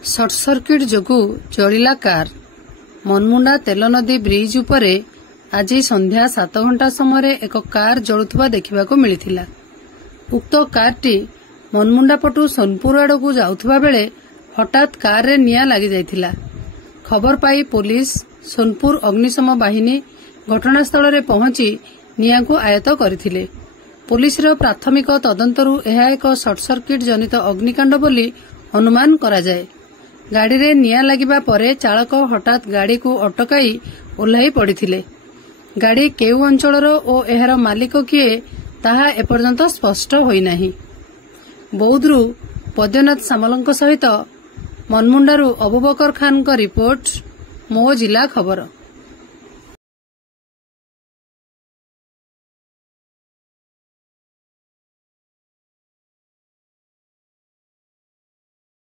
Shirt circuit जोगु जलिला car. Manmunda तेलनदी ब्रिज उपरे आज संध्या 7 घंटा समय एक कार जलुवा देखा मिलता। उक्त कारटी मनमुंडा पटु सोनपुर आड़क जाउथबा बेले हठात कार रे निया लागि जाइथिला। खबर पाई पुलिस सोनपुर अग्निशम बाहिनी घटनास्थल रे पहुंची निया को आयत्त करथिले। पुलिस रो प्राथमिक तदंतरु एहा एक सर्ट सर्किट जनित अग्निकांड बोली अनुमान करा जाए। गाड़ी रे निया लागिबा परे चालक हठात गाड़ी को अटकाई ओल्हाई पड़िथिले। गाड़ी केउ अंचलर ओ एहार मालिक किए ताहा एपर्यंत स्पष्ट होई नाही। बौद्धरू पद्यनाथ सामलଙ୍କ सहित मनमुंडारू अबुबकर खान का रिपोर्ट, मो जिला खबर।